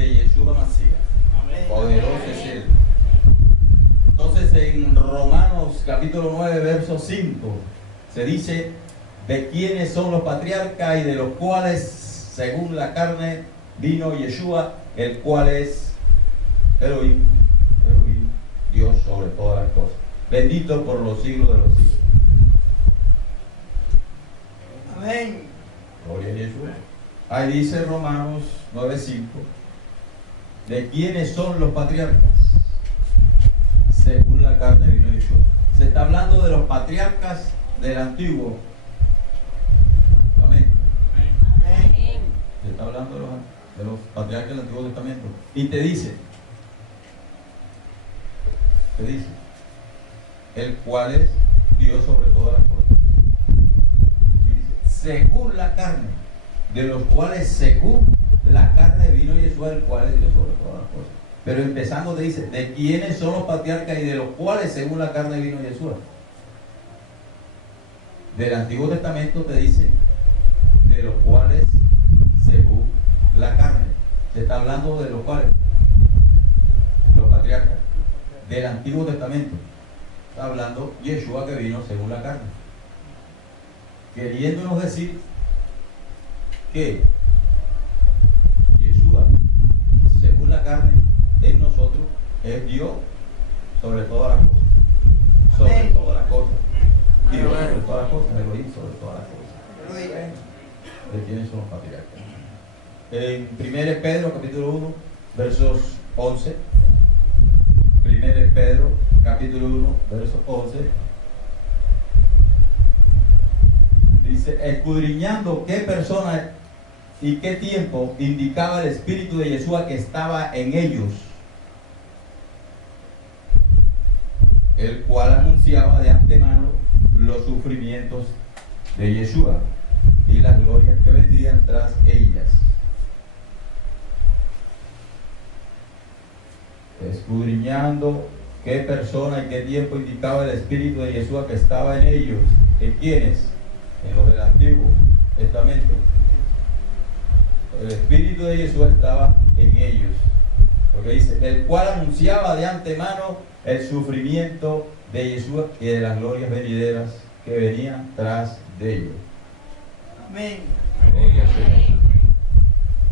de Yeshua Mashiach. Poderoso es Él. Entonces en Romanos capítulo 9 verso 5 se dice de quiénes son los patriarcas y de los cuales según la carne vino Yeshua, el cual es Elohim, Dios sobre todas las cosas, bendito por los siglos de los siglos. Amén. Gloria a Yeshua. Ahí dice Romanos 9:5 de quiénes son los patriarcas según la carne vino Yeshua. Se está hablando de los patriarcas del Antiguo Testamento. Amén. Se está hablando de los patriarcas del Antiguo Testamento. Y te dice, el cual es Dios sobre todas las cosas. Y dice, según la carne, de los cuales según la carne vino Yeshua, el cual es Dios sobre todas las cosas. Pero empezando te dice, de quiénes son los patriarcas y de los cuales según la carne vino Yeshua. Del Antiguo Testamento te dice, de los cuales según la carne. Se está hablando de los cuales, los patriarcas. Del Antiguo Testamento está hablando Yeshua que vino según la carne, queriéndonos decir que Yeshua según la carne en nosotros es Dios sobre todas las cosas, sobre todas las cosas, Dios sobre todas las cosas, Elohim sobre todas las cosas. ¿De quiénes son los patriarcas? En 1 Pedro capítulo 1 versos 11, 1 Pedro capítulo 1 verso 11 dice, escudriñando qué persona y qué tiempo indicaba el espíritu de Yeshua que estaba en ellos, el cual anunciaba de antemano los sufrimientos de Yeshua y las glorias que vendrían tras ellas. Escudriñando qué persona y qué tiempo indicaba el espíritu de Yeshua que estaba en ellos. ¿En quiénes? En los del Antiguo Testamento. El espíritu de Yeshua estaba en ellos. Porque dice, el cual anunciaba de antemano el sufrimiento de Yeshua y de las glorias venideras que venían tras de ellos. Amén.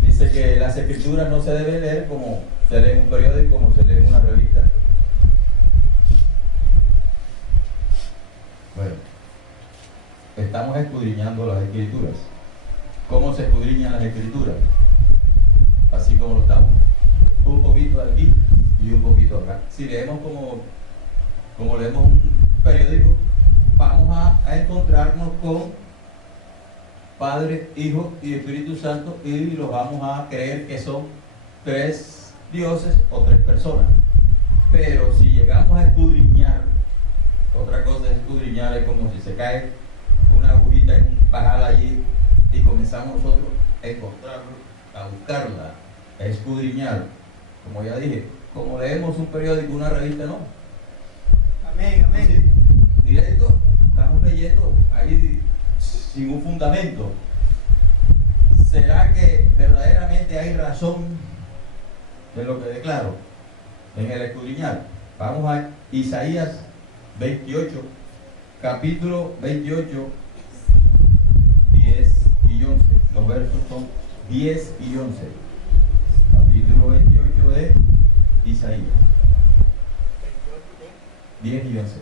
Dice que las escrituras no se deben leer como se lee en un periódico, como se lee en una revista. Bueno, estamos escudriñando las escrituras. ¿Cómo se escudriñan las escrituras? Así como lo estamos. Un poquito aquí y un poquito acá. Si leemos como leemos un periódico, vamos a encontrarnos con Padre, Hijo y Espíritu Santo y los vamos a creer que son tres dioses o tres personas. Pero si llegamos a escudriñar, otra cosa es escudriñar, es como si se cae una agujita en un pajal allí y comenzamos nosotros a encontrarlo, a buscarla, a escudriñar. Como ya dije, como leemos un periódico, una revista, no. Amén, amén. Así, directo, estamos leyendo ahí sin un fundamento. ¿Será que verdaderamente hay razón de lo que declaro en el escudriñar? Vamos a Isaías 28, capítulo 28, 10 y 11. Los versos son 10 y 11. Capítulo 28 de Isaías. 10 y 11.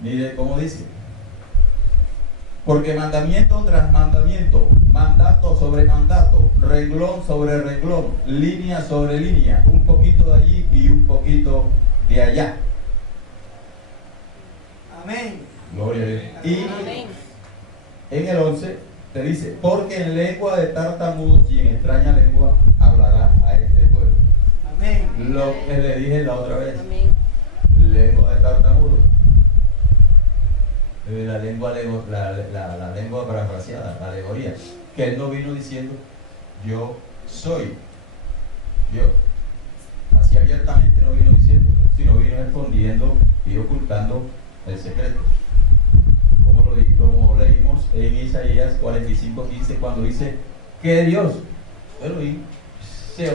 Mire cómo dice. Porque mandamiento tras mandamiento, mandato sobre mandato, renglón sobre renglón, línea sobre línea, un poquito de allí y un poquito de allá. Amén. Gloria a Dios. Y Amén. en el 11 te dice, porque en lengua de tartamudos y en extraña lengua hablará a este pueblo. Amén. Lo que le dije la otra vez, Amén. lengua de tartamudos. La lengua parafraseada, la alegoría, que él no vino diciendo yo soy Dios, así abiertamente no vino diciendo, sino vino escondiendo y ocultando el secreto, como leímos en Isaías 45:15, cuando dice que Dios Elohim se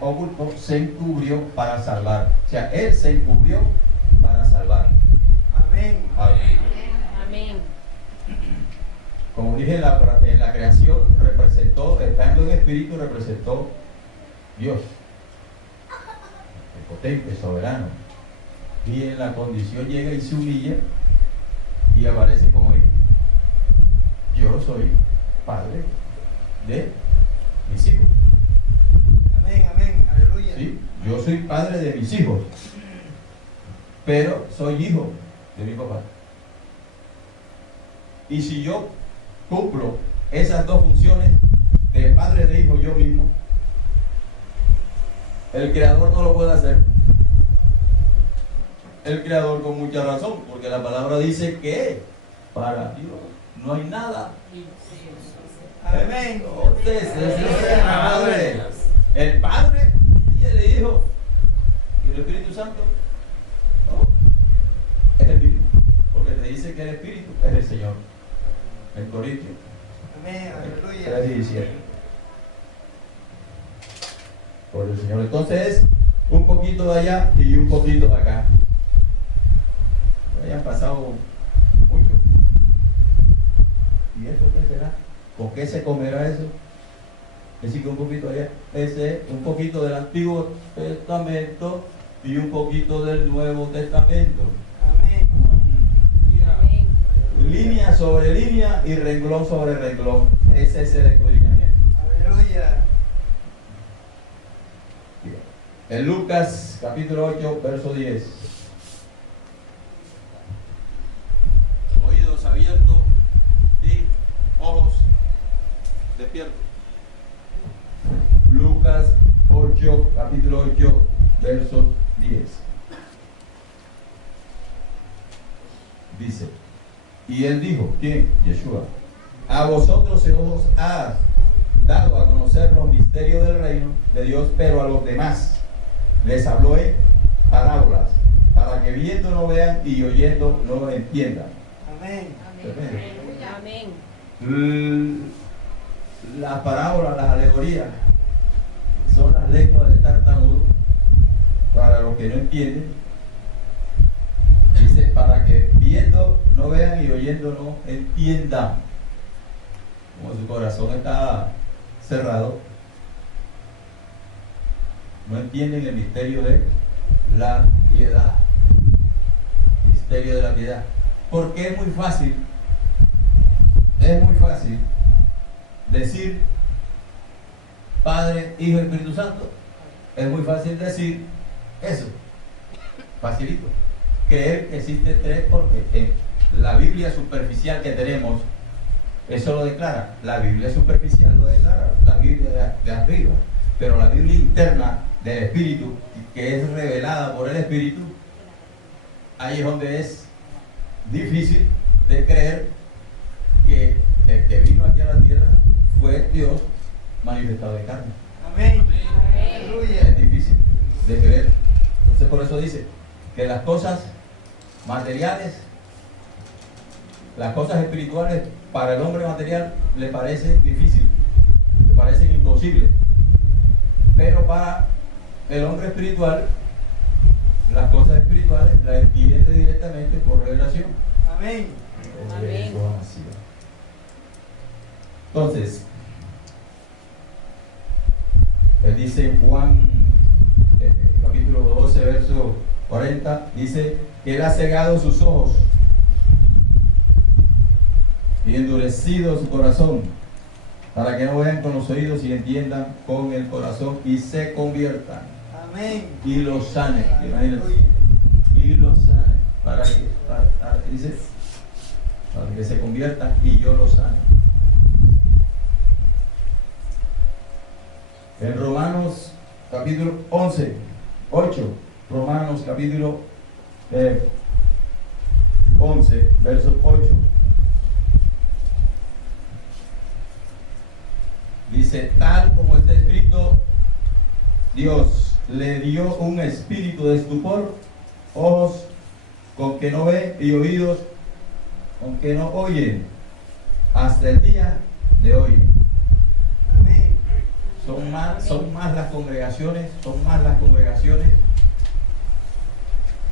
ocultó, se encubrió para salvar. O sea, Él se encubrió para salvar. Amén. Amén. Como dije, en la creación representó, estando en espíritu, representó Dios, el potente, soberano. Y en la condición llega y se humilla y aparece como hijo. Yo soy padre de mis hijos. Amén, amén, aleluya. ¿Sí? Yo soy padre de mis hijos, pero soy hijo de mi papá. Y si yo cumplo esas dos funciones de padre de hijo yo mismo, el creador no lo puede hacer. El creador con mucha razón, porque la palabra dice que para Dios no hay nada. Amén. Entonces, ese es el padre. El Padre y el Hijo y el Espíritu Santo. No, es el mismo, porque te dice que el Espíritu es el Señor. En Corintios Amén, aleluya. 3:17. Por el Señor. Entonces es un poquito de allá y un poquito de acá. Hayan pasado mucho. ¿Y eso qué será? ¿Con qué se comerá eso? Es decir, que un poquito allá, ese, un poquito del Antiguo Testamento y un poquito del Nuevo Testamento. Amén. Amén. Línea sobre línea y renglón sobre renglón. Ese es el escudriñamiento. Aleluya. En Lucas capítulo 8, verso 10. Oídos abiertos y ojos despiertos. Lucas 8, capítulo 8, verso 10. Dice, y él dijo, ¿quién? Yeshua. A vosotros se os ha dado a conocer los misterios del reino de Dios, pero a los demás les habló en parábolas, para que viendo no vean y oyendo no entiendan. Amén. Amén. Las parábolas, las alegorías, son las lenguas del tartamudo para los que no entienden. Dice, para que viendo no vean y oyendo no entiendan. Como su corazón está cerrado, no entienden el misterio de la piedad. Misterio de la piedad. Porque es muy fácil decir Padre, Hijo y Espíritu Santo. Es muy fácil decir eso. Facilito. Creer que existe tres, porque en la Biblia superficial que tenemos, eso lo declara. La Biblia superficial lo declara, la Biblia de arriba. Pero la Biblia interna del Espíritu, que es revelada por el Espíritu, ahí es donde es difícil de creer que el que vino aquí a la tierra fue Dios manifestado en carne. Amén. Es Aleluya. difícil de creer. Entonces por eso dice que las cosas materiales, las cosas espirituales para el hombre material le parece difícil, le parecen imposibles, pero para el hombre espiritual las cosas espirituales las entiende directamente por revelación. Amén. Amén. Entonces él dice en Juan capítulo 12 verso 40, dice que él ha cegado sus ojos y endurecido su corazón, para que no vean con los oídos y entiendan con el corazón y se conviertan. Amén. Y los sane. Imagínense. Aleluya. Y los sane. Dice, para que se conviertan y yo los sane. En Romanos capítulo 8, Romanos capítulo 11, verso 8. Dice, tal como está escrito, Dios le dio un espíritu de estupor, ojos con que no ven y oídos con que no oyen, hasta el día de hoy. Amén. Son más las congregaciones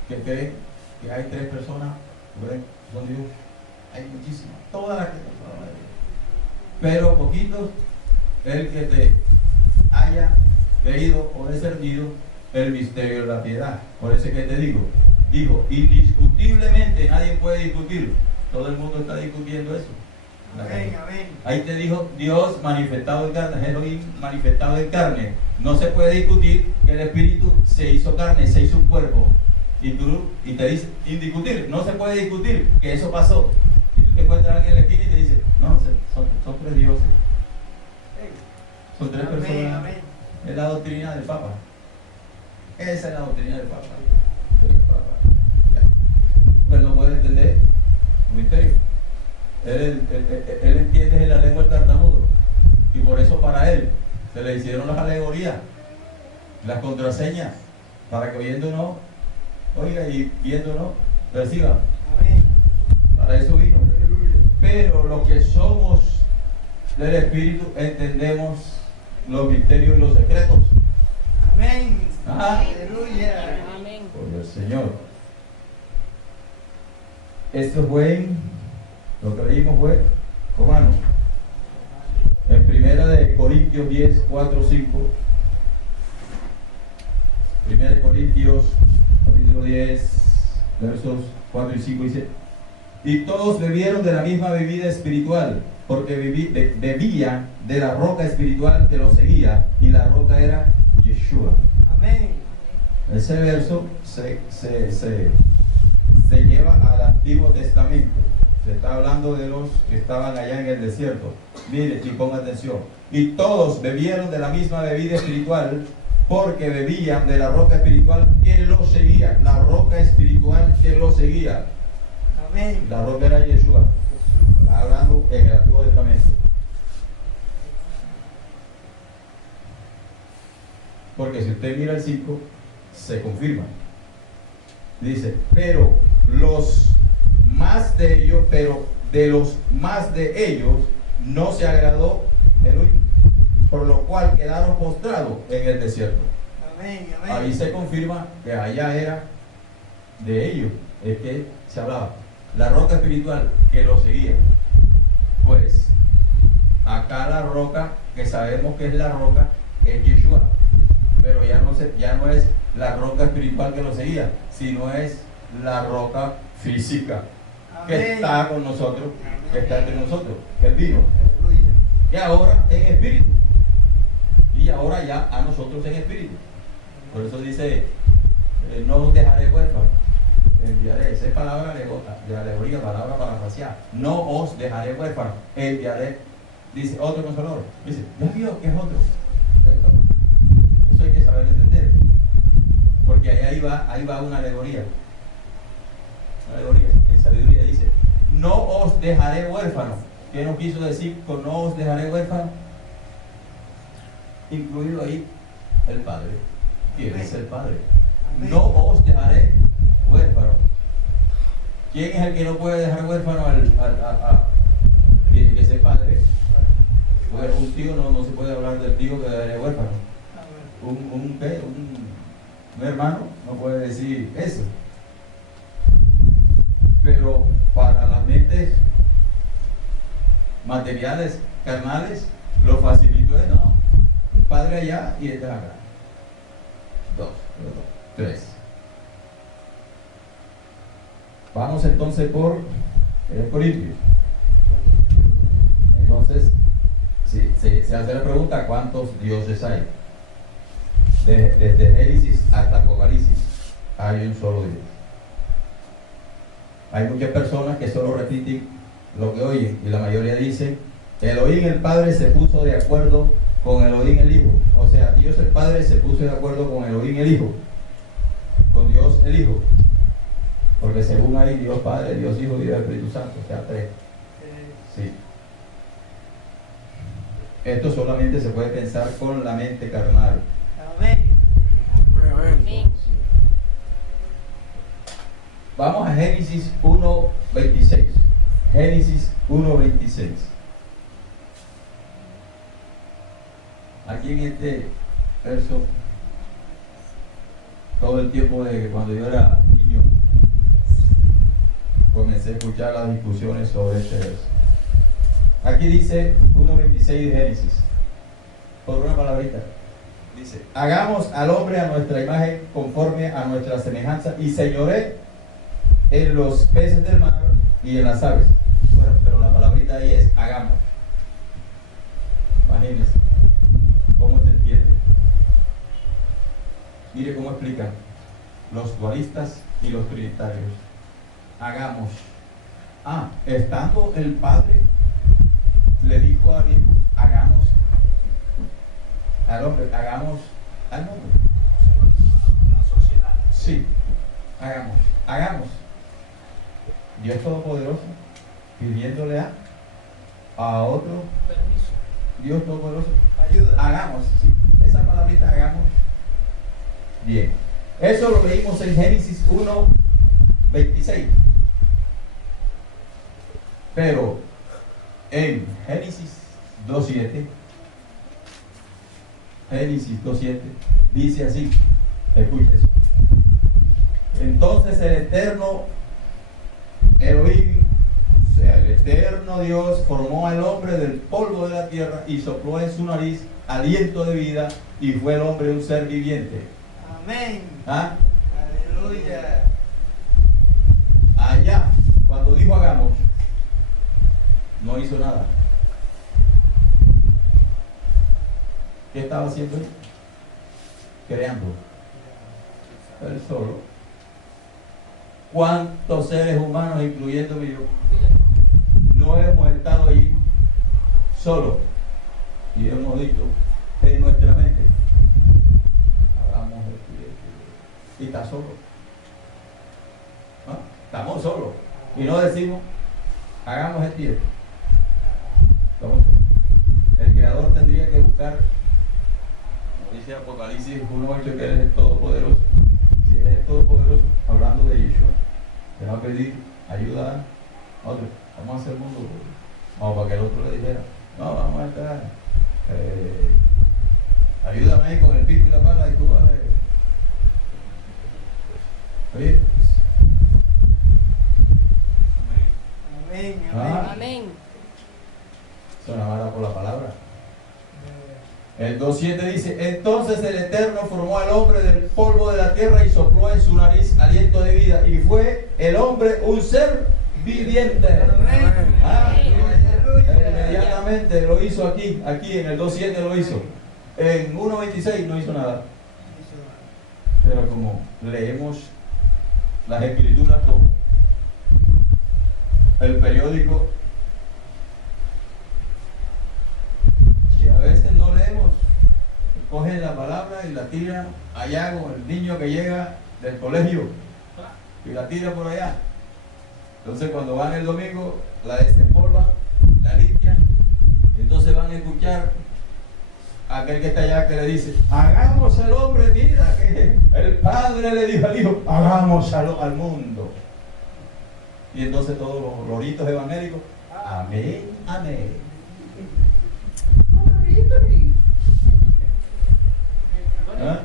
que creen que hay 3 personas, son Dios. Hay muchísimas, todas las que pero poquitos el que te haya creído o discernido el misterio de la piedad. Por eso es que te digo, indiscutiblemente nadie puede discutir. Todo el mundo está discutiendo eso. Amén, amén. Ahí te dijo Dios manifestado en carne, Elohim manifestado en carne. No se puede discutir que el Espíritu se hizo carne, se hizo un cuerpo. Y te dice, indiscutible, no se puede discutir que eso pasó. Y tú te encuentras a alguien en la esquina y te dice, no, son 3 dioses. Son 3 personas. Amén, amén. Es la doctrina del Papa. Esa es la doctrina del Papa. Pues no puede entender un misterio. Él entiende en la lengua del tartamudo. Y por eso para él se le hicieron las alegorías, las contraseñas, para que oyéndonos, oiga, y viéndonos, reciba. Amén. Para eso vino. Aleluya. Pero los que somos del Espíritu entendemos los misterios y los secretos. Amén. Ajá. Aleluya. Amén. Por el Señor. Esto fue lo que leímos fue Romanos. En primera de Corintios 10, 4, 5. Primera de Corintios, capítulo 10, versos 4 y 5 dice: y todos bebieron de la misma bebida espiritual, porque bebían de la roca espiritual que los seguía, y la roca era Yeshua. Amén. Ese verso se lleva al Antiguo Testamento. Se está hablando de los que estaban allá en el desierto. Mire y ponga atención. Y todos bebieron de la misma bebida espiritual, porque bebían de la roca espiritual que los seguía. La roca espiritual que los seguía. Amén. La roca era Yeshua. Está hablando en el Antiguo Testamento. Porque si usted mira el 5, se confirma. Dice, pero de los más de ellos no se agradó Elohim, por lo cual quedaron postrados en el desierto. Amén. Ahí Amén. se confirma que allá era de ellos, es que se hablaba. La roca espiritual que lo seguía. Pues acá la roca, que sabemos que es la roca, es Yeshua. Pero ya no es la roca espiritual que lo seguía, sino es la roca física que Amén. está con nosotros, que está entre nosotros, que Él vino. Aleluya. Y ahora en espíritu. Y ahora ya a nosotros en espíritu. Por eso dice, no os dejaré huérfanos. Enviaré, esa es palabra de alegoría, palabra parafraseada. No os dejaré huérfanos. Enviaré, dice otro consolador. Dice, ya vio que es otro. Eso hay que saber entender. Porque ahí va una alegoría. Una alegoría. En sabiduría dice, no os dejaré huérfanos. ¿Qué nos quiso decir con no os dejaré huérfanos? Incluido ahí el Padre. ¿Quién es el Padre? Amén. No os dejaré huérfanos. ¿Quién es el que no puede dejar huérfano tiene que ser padre? Pues un tío no se puede hablar del tío que dejaré huérfano. Un hermano no puede decir eso. Pero para las mentes materiales, carnales, lo facilito es no. Un padre allá y este acá. 2, 3. Vamos entonces por Corintios. Entonces, se hace la pregunta: ¿cuántos dioses hay? Desde Génesis hasta Apocalipsis hay un solo Dios. Hay muchas personas que solo repiten lo que oyen, y la mayoría dice: Elohim el Padre se puso de acuerdo con Elohim el Hijo. O sea, Dios el Padre se puso de acuerdo con Elohim el Hijo, con Dios el Hijo. Porque según hay Dios Padre, Dios Hijo y Dios Espíritu Santo, o sea, 3. Sí. Esto solamente se puede pensar con la mente carnal. Amén. Amén. Vamos a Génesis 1:26. Génesis 1:26. Aquí en este verso, todo el tiempo de que cuando yo era niño, comencé a escuchar las discusiones sobre este verso. Aquí dice 1.26 de Génesis, por una palabrita. Dice, hagamos al hombre a nuestra imagen, conforme a nuestra semejanza, y señoré en los peces del mar y en las aves. Bueno, pero la palabrita ahí es hagamos. Imagínense cómo se entiende. Mire cómo explican los dualistas y los trinitarios. Hagamos. Estando el Padre, le dijo al Hijo, hagamos al hombre, hagamos al mundo. Una sociedad. Sí, hagamos. Dios Todopoderoso pidiéndole a otro Permiso. Dios Todopoderoso, Ayuda. hagamos, sí, esa palabrita hagamos. Bien, eso lo leímos en Génesis 1:26. Pero en Génesis 2:7, dice así, escucha eso. Entonces el eterno Elohim, o sea, el eterno Dios, formó al hombre del polvo de la tierra y sopló en su nariz aliento de vida, y fue el hombre un ser viviente. Amén. ¿Ah? Aleluya. Allá, cuando dijo hagamos, no hizo nada. ¿Qué estaba haciendo él? Creando. Él solo. ¿Cuántos seres humanos, incluyéndome yo, no hemos estado allí solos? Y hemos dicho en nuestra mente, hagamos esto y esto. Y está solo. ¿No? Estamos solos. Y no decimos, hagamos esto y esto. Estamos solos. El Creador tendría que buscar, como dice Apocalipsis 1:8, que Él es el Todopoderoso. Si Él es el Todopoderoso, hablando de Yeshua, te va a pedir ayuda a otro. Vamos a hacer el mundo. Vamos, para que el otro le dijera, no, vamos a estar, ayúdame ahí con el pico y la pala y tú vas a ver. Oye, Amén. Amén. suena vara por la palabra. El 2:7 dice, entonces el Eterno formó al hombre del polvo de la tierra y sopló en su nariz aliento de vida, y fue el hombre un ser viviente. Inmediatamente lo hizo aquí en el 2:7 lo hizo. En 1:26 no hizo nada. Pero como leemos las escrituras como el periódico, y a veces no leemos, cogen la palabra y la tiran allá con el niño que llega del colegio y la tira por allá. Entonces cuando van el domingo la desempolvan, la limpian, y entonces van a escuchar a aquel que está allá que le dice, hagamos al hombre, mira que el Padre le dijo al Hijo, hagamos al mundo. Y entonces todos los loritos evangélicos, amén, amén. ¿Ah?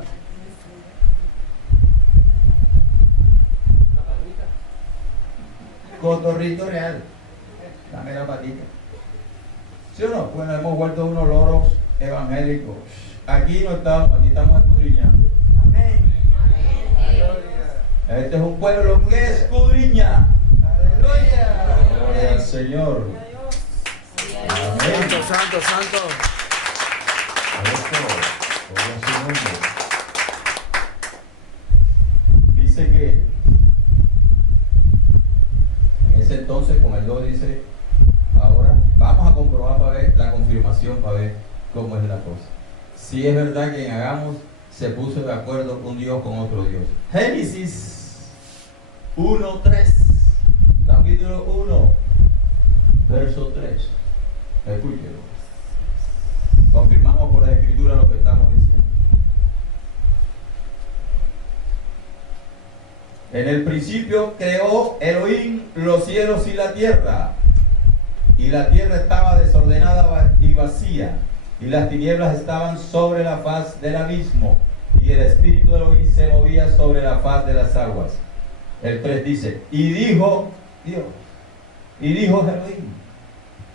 Cotorrito real. Dame la patita. ¿Sí o no? Bueno, hemos vuelto unos loros evangélicos. Aquí no estamos, aquí estamos escudriñando. Amén. Este es un pueblo que escudriña. Aleluya. Gloria al Señor. Amén. Santo, santo. Eso, gloria a su nombre. Dice que en ese entonces, con el 2 dice, ahora vamos a comprobar para ver la confirmación, para ver cómo es la cosa. Si es verdad que en Hagamos se puso de acuerdo un Dios con otro Dios. Génesis 1:3, capítulo 1, verso 3. Escúchelo. Confirmamos por la escritura lo que estamos diciendo. En el principio creó Elohim los cielos y la tierra estaba desordenada y vacía, y las tinieblas estaban sobre la faz del abismo, y el espíritu de Elohim se movía sobre la faz de las aguas. El 3 dice, y dijo Dios, y dijo Elohim,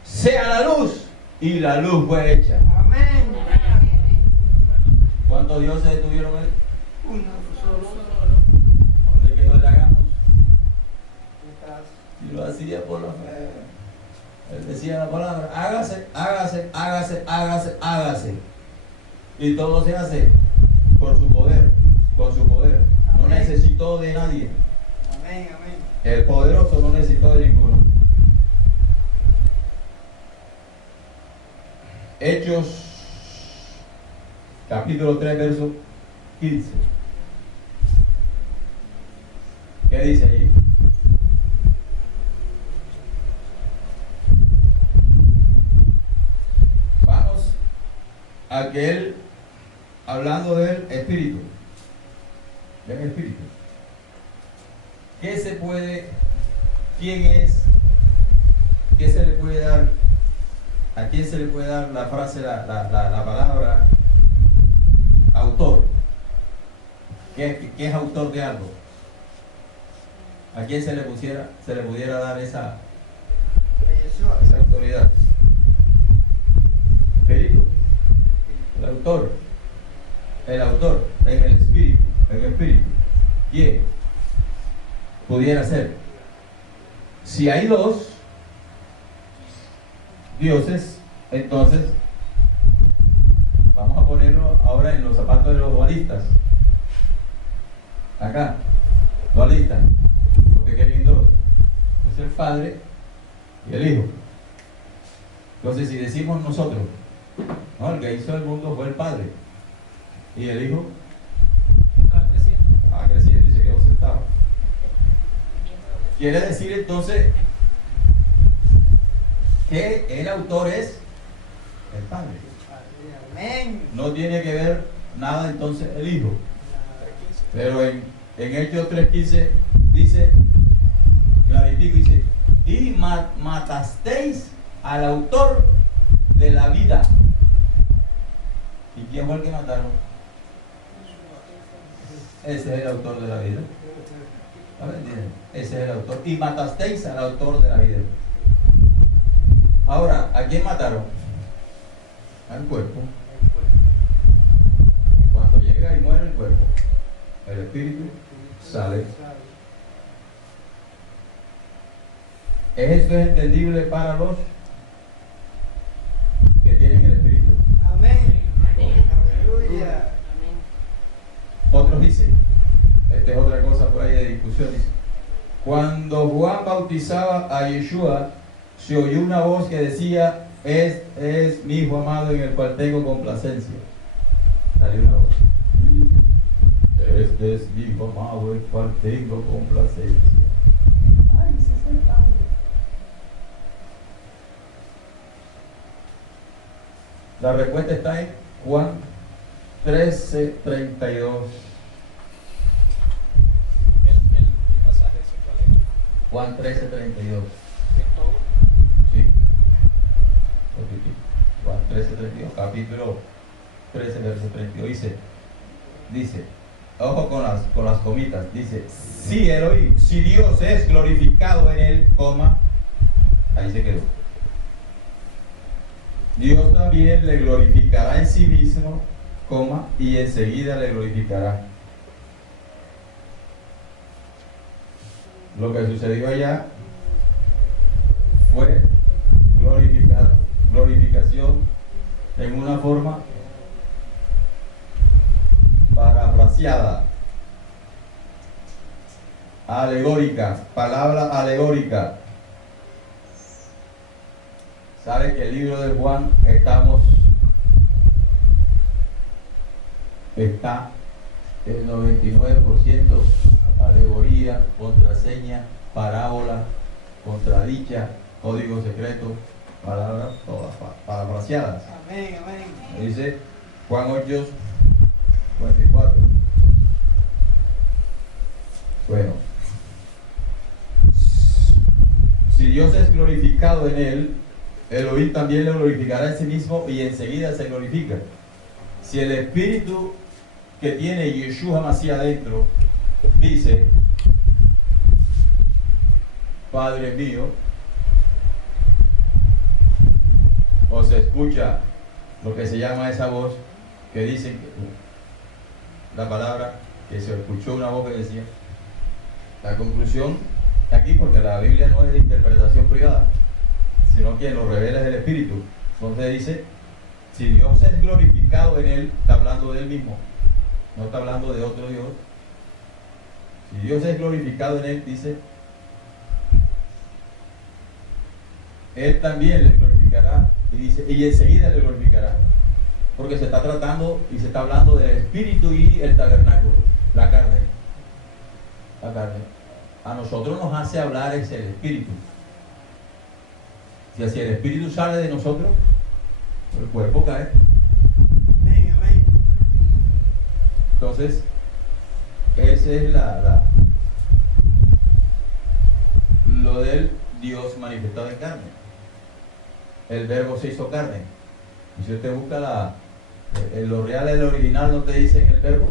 sea la luz, y la luz fue hecha. Amén. ¿Cuántos dioses tuvieron ahí? Uno solo. ¿Dónde quedó el hagamos? Detrás. Y lo hacía por la fe. Él decía la palabra, hágase, hágase, hágase, hágase, hágase. Y todo se hace por su poder, con su poder. No Amén. necesitó de nadie. Amén, amén. El poderoso no necesitó de ninguno. Hechos, capítulo 3, verso 15. ¿Qué dice allí? Vamos a que él, hablando del espíritu, del espíritu. ¿Qué se puede, quién es, qué se le puede dar, a quién se le puede dar la frase, la palabra autor? ¿Qué es autor de algo? ¿A quién se le pudiera dar esa autoridad? Espíritu. El autor, en el espíritu. ¿Quién pudiera ser? Si hay dos dioses, entonces vamos a ponerlo ahora en los zapatos de los dualistas. Acá, dualistas, porque quieren dos. Es el Padre y el Hijo. Entonces, si decimos nosotros, no, el que hizo el mundo fue el Padre y el Hijo estaba creciendo y se quedó sentado. Quiere decir entonces que el autor es el Padre. Amén. No tiene que ver nada entonces el Hijo. Pero en Hechos 3:15 dice, clarifico, dice, y matasteis al autor de la vida. ¿Y quién fue el que mataron? Ese es el autor de la vida. A ver, ese es el autor. Y matasteis al autor de la vida. Ahora, ¿a quién mataron? Al cuerpo. Y cuando llega y muere el cuerpo, el espíritu sale. ¿Esto es entendible para los que tienen el espíritu? Amén. Aleluya. Otros dicen, esta es otra cosa por ahí de discusión, dice, cuando Juan bautizaba a Yeshua, se oyó una voz que decía, es mi hijo amado en el cual tengo complacencia. Salió una voz. Este es mi hijo amado en el cual tengo complacencia. Ay, ese es el Padre. La respuesta está en Juan 13:32. El pasaje sexual Juan 13:32. es todo. Sí. Juan 13:32, capítulo 13, verso 32. Dice, ojo con las comitas, dice, si Elohim, si Dios es glorificado en él, coma, ahí se quedó. Dios también le glorificará en sí mismo, coma, y enseguida le glorificará. Lo que sucedió allá fue glorificación en una forma parafraseada, alegórica, palabra alegórica. Sabe que el libro de Juan está el 99% alegoría, contraseña, parábola, contradicha, código secreto, palabras todas parafraseadas. Amén, amén. Dice Juan 8:24. Bueno, si Dios es glorificado en él, Elohim también le glorificará en sí mismo y enseguida se glorifica. Si el espíritu que tiene Yeshua Mashiach adentro dice, Padre mío, o se escucha lo que se llama esa voz que dice la palabra, que se escuchó una voz que decía, la conclusión aquí, porque la Biblia no es de interpretación privada, sino que lo revela es el Espíritu. Entonces dice, si Dios es glorificado en él, está hablando de él mismo, no está hablando de otro Dios. Si Dios es glorificado en él, dice, él también le glorificará, y dice, y enseguida le glorificará, porque se está tratando y se está hablando del Espíritu y el tabernáculo, la carne. La carne. A nosotros nos hace hablar es el Espíritu. Si así el Espíritu sale de nosotros, el cuerpo cae. Amén, amén. Entonces, esa es lo del Dios manifestado en carne. El verbo se hizo carne. Y si usted busca los reales del original, no te dicen el verbo.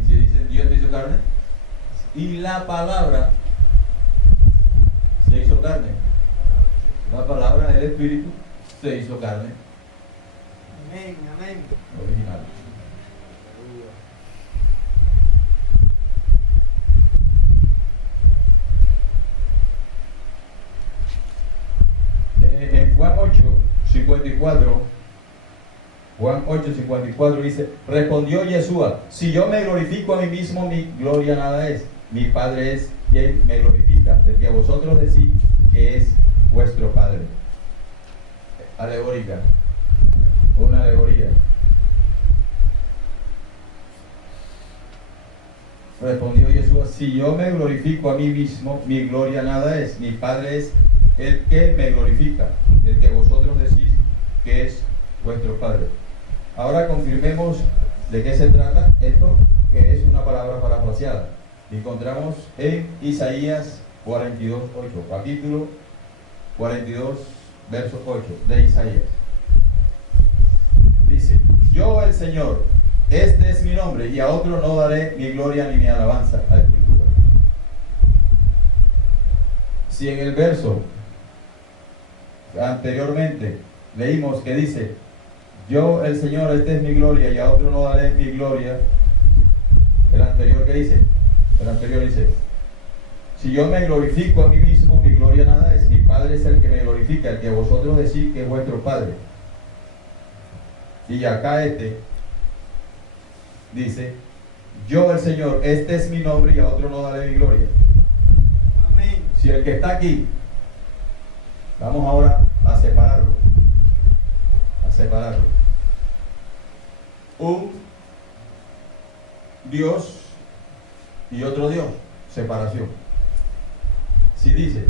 Y si dicen Dios se hizo carne, y la palabra se hizo carne. La palabra del Espíritu se hizo carne. Amén, amén. Original. En Juan 8:54, Juan 8:54 dice, respondió Yeshua, si yo me glorifico a mí mismo, mi gloria nada es. Mi Padre es quien me glorifica, el que vosotros decís que es vuestro Padre. Alegórica, una alegoría. Respondió Yeshua, si yo me glorifico a mí mismo, mi gloria nada es. Mi Padre es el que me glorifica, el que vosotros decís que es vuestro Padre. Ahora confirmemos de qué se trata esto, que es una palabra parafraseada. Encontramos en Isaías 42:8, capítulo 42, verso 8 de Isaías. Dice, yo el Señor, este es mi nombre, y a otro no daré mi gloria ni mi alabanza a la Escritura. Si en el verso anteriormente leímos que dice, yo el Señor, esta es mi gloria, y a otro no daré mi gloria, el anterior que dice, el anterior dice, si yo me glorifico a mí mismo, mi gloria nada es. Mi Padre es el que me glorifica, el que vosotros decís que es vuestro Padre. Y acá dice, yo el Señor, este es mi nombre, y a otro no daré mi gloria. Amén. Si el que está aquí, vamos ahora a separarlo. Un Dios y otro Dios, separación. Si dice,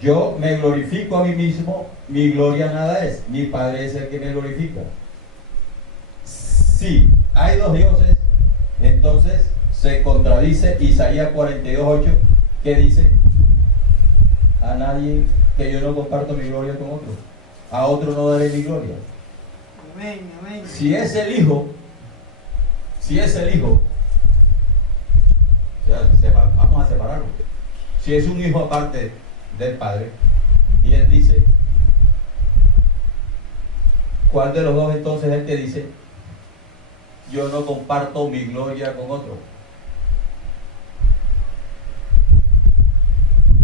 yo me glorifico a mí mismo, mi gloria nada es. Mi Padre es el que me glorifica. Si hay dos dioses, entonces se contradice Isaías 42:8, que dice, a nadie que yo no comparto mi gloria con otro, a otro no daré mi gloria. Amén, amén. Si es el Hijo, o sea, vamos a separarlo. Si es un hijo aparte del Padre, y él dice, ¿cuál de los dos entonces es el que dice, yo no comparto mi gloria con otro?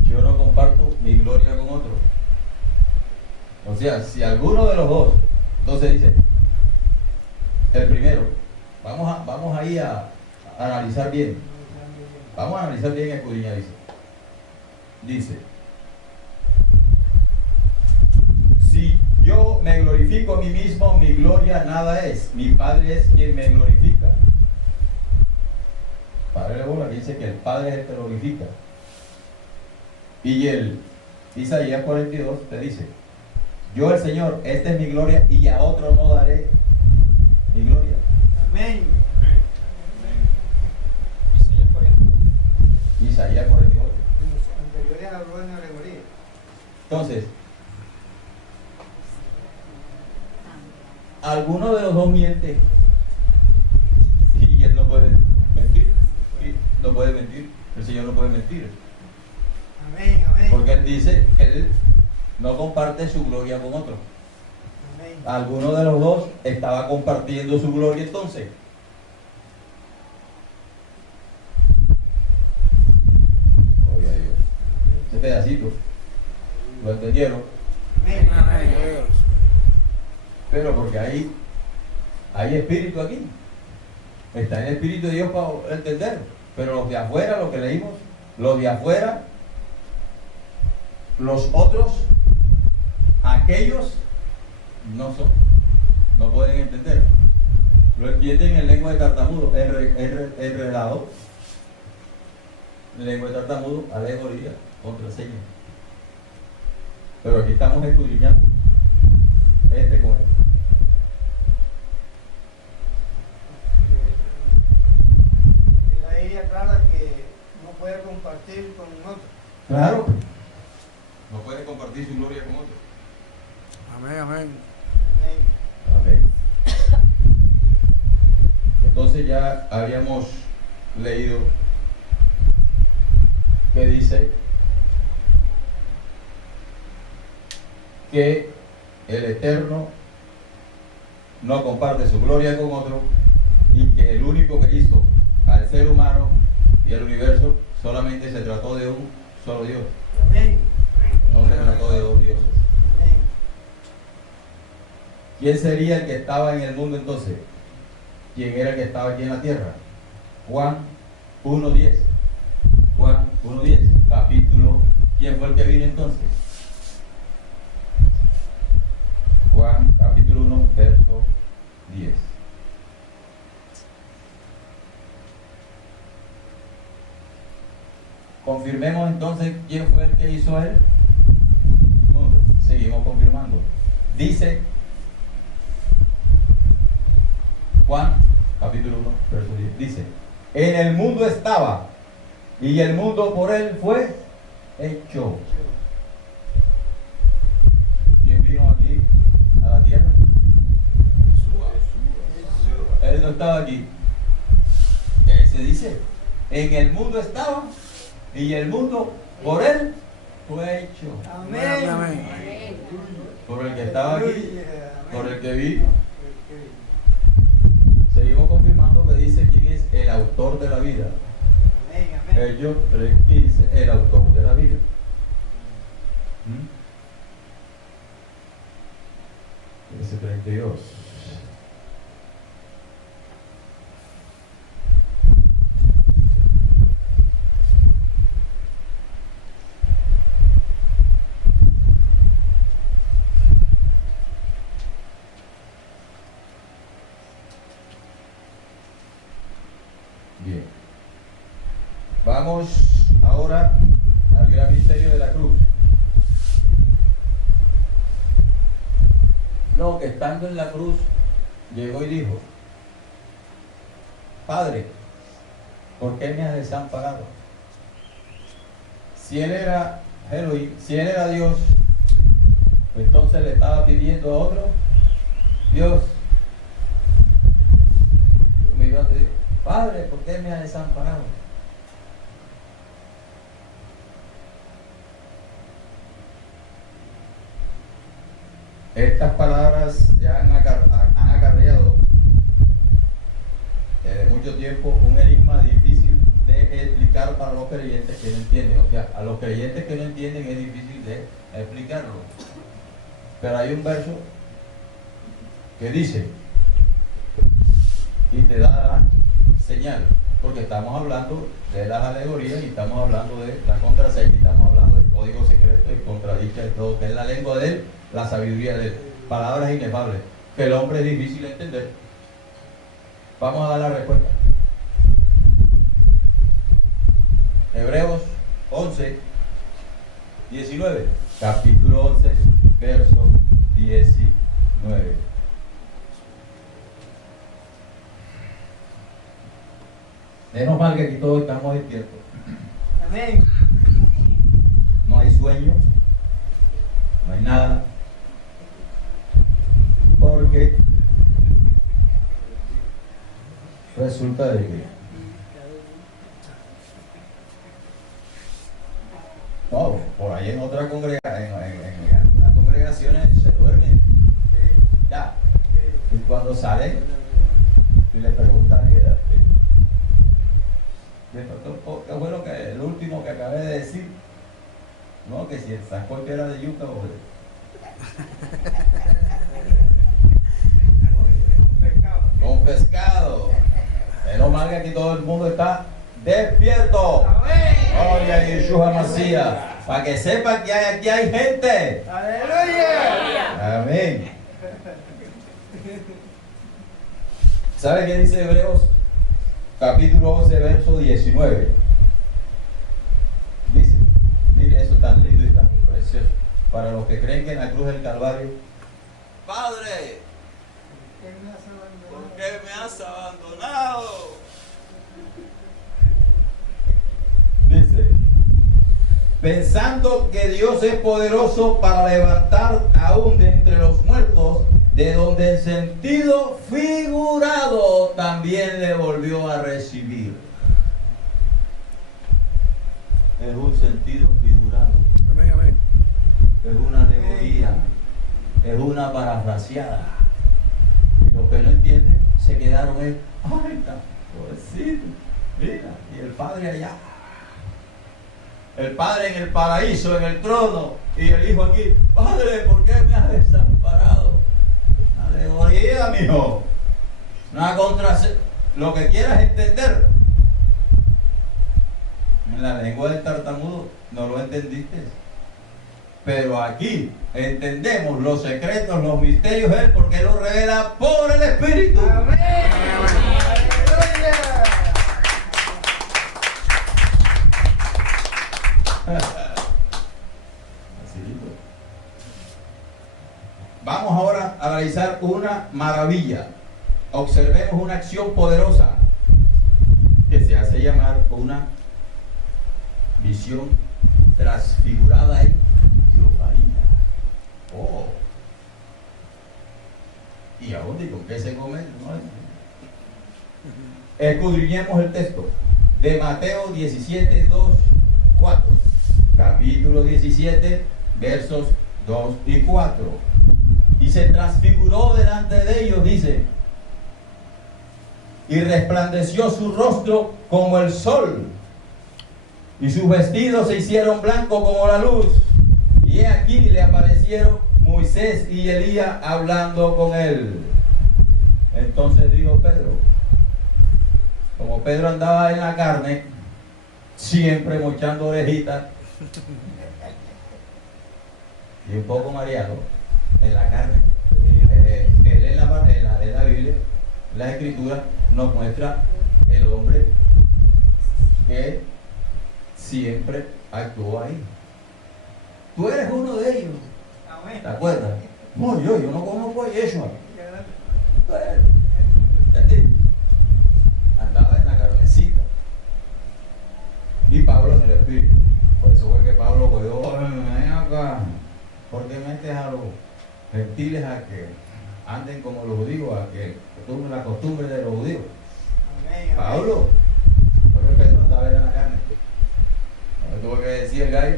Yo no comparto mi gloria con otro. O sea, si alguno de los dos, entonces dice, el primero, vamos ahí a analizar bien. Vamos a analizar bien, escudriñar, dice, si yo me glorifico a mí mismo, mi gloria nada es. Mi Padre es quien me glorifica. Padre de bola, dice que el Padre es el que glorifica. Y el Isaías 42 te dice, yo el Señor, esta es mi gloria, y a otro no daré y gloria. Amén. Isaías 41. Isaías 48. Los anteriores habló en alegoría. Entonces, alguno de los dos miente y él no puede mentir. Y no puede mentir. El Señor no puede mentir. Amén, amén. Porque Él dice que Él no comparte su gloria con otro. Amén. Alguno de los dos estaba compartiendo su gloria entonces. Oye, Dios. Ese pedacito. ¿Lo entendieron? Amén. Amén. Pero porque hay espíritu aquí. Está el espíritu de Dios para entender. Pero los de afuera, lo que leímos, los de afuera, los otros, aquellos, no pueden entender. Lo entienden en lengua de tartamudo, enredado. Lengua de tartamudo, alegoría, contraseña. Pero aquí estamos escudriñando. Este con este. Porque ahí aclara que no puede compartir con otro. Claro. No puede compartir su gloria con otro. Amén, amén. Amén. Amén. Entonces ya habíamos leído que dice que el Eterno no comparte su gloria con otro y que el único que hizo al ser humano y el universo solamente se trató de un solo Dios. Amén. No se trató de dos dioses. Amén. ¿Quién sería el que estaba en el mundo entonces? ¿Quién era el que estaba aquí en la tierra? Juan 1:10. Juan 1:10. Capítulo. ¿Quién fue el que vino entonces? Juan capítulo 1, verso 10. Confirmemos entonces quién fue el que hizo él. Mundo. Seguimos confirmando. Dice Juan capítulo 1, verso 10. Dice: en el mundo estaba, y el mundo por él fue hecho. ¿Quién vino aquí a la tierra? Él no estaba aquí. ¿Qué se dice? En el mundo estaba, y el mundo por él fue hecho. Amén. Amén. Por el que estaba aquí, Aleluya. por Amén. el que vino. Seguimos confirmando que dice quién es el autor de la vida. Amén. Amén. Ellos 3:15, el autor de la vida. Ese 32. Bien. Vamos ahora al gran misterio de la cruz. No, que estando en la cruz, llegó y dijo: Padre, ¿por qué me has desamparado? Si él era Elohim, si él era Dios, entonces le estaba pidiendo a otro Dios. Me iba a decir: Padre, ¿por qué me has desamparado? Estas palabras ya han acarreado desde mucho tiempo un enigma difícil de explicar para los creyentes que no entienden. O sea, a los creyentes que no entienden es difícil de explicarlo. Pero hay un verso que dice: y te da señal, porque estamos hablando de las alegorías y estamos hablando de la contraseña y estamos hablando de código secreto y contradicha y todo, que es la lengua de él, la sabiduría de él, palabras inefables, que el hombre es difícil de entender. Vamos a dar la respuesta. Hebreos 11, 19, capítulo 11, verso 19. Menos mal que aquí todos estamos despiertos. Amén. No hay sueño, no hay nada. Porque resulta de que no, por ahí en otra en algunas congregaciones se duermen. Ya. Y cuando salen, y le preguntan, qué bueno que el último que acabé de decir, no, que si el sancocho era de yuca o un pescado. Menos mal que aquí todo el mundo está despierto. Gloria a Yeshua Masías. Para que sepan que aquí hay gente. Aleluya. Amén. ¿Sabe qué dice Hebreos? Capítulo 11, verso 19. Dice, mire eso tan lindo y tan precioso. Para los que creen que en la cruz del Calvario, Padre, ¿por qué me has abandonado? Dice, pensando que Dios es poderoso para levantar aún de entre los muertos, de donde el sentido figurado también le volvió a recibir. Es un sentido figurado. Amén, amén. Es una alegoría. Es una parafraseada. Y los que no entienden se quedaron ahí. Ay, está pobrecito. Mira, y el Padre allá. El Padre en el paraíso, en el trono. Y el Hijo aquí. Padre, ¿por qué me has desamparado? Alegoría, mijo. Una lo que quieras entender. En la lengua del tartamudo no lo entendiste. Pero aquí entendemos los secretos, los misterios de Él, porque Él los revela por el Espíritu. Amén. Aleluya. Vamos ahora a analizar una maravilla. Observemos una acción poderosa que se hace llamar una visión transfigurada en teofanía. Oh. ¿Y a dónde y con qué se come? No. Escudriñemos el texto de Mateo 17, 2, 4. Capítulo 17, versos 2 y 4. Y se transfiguró delante de ellos, dice, y resplandeció su rostro como el sol, y sus vestidos se hicieron blancos como la luz. Y he aquí le aparecieron Moisés y Elías hablando con él. Entonces dijo Pedro, como Pedro andaba en la carne, siempre mochando orejitas, y un poco mareado, en la carne. Él en la Biblia, la Escritura, nos muestra el hombre que siempre actuó ahí. Tú eres uno de ellos. ¿Te acuerdas? No, yo no conozco a Yeshua. Andaba en la carnecita. Y Pablo en el Espíritu. Por eso fue que Pablo dijo, ven acá, ¿por qué metes a los gentiles a que anden como los judíos, a que tomen la costumbre de los judíos? Amén. Pablo, porque Pedro andaba en la carne. No tuvo que decir el gallo,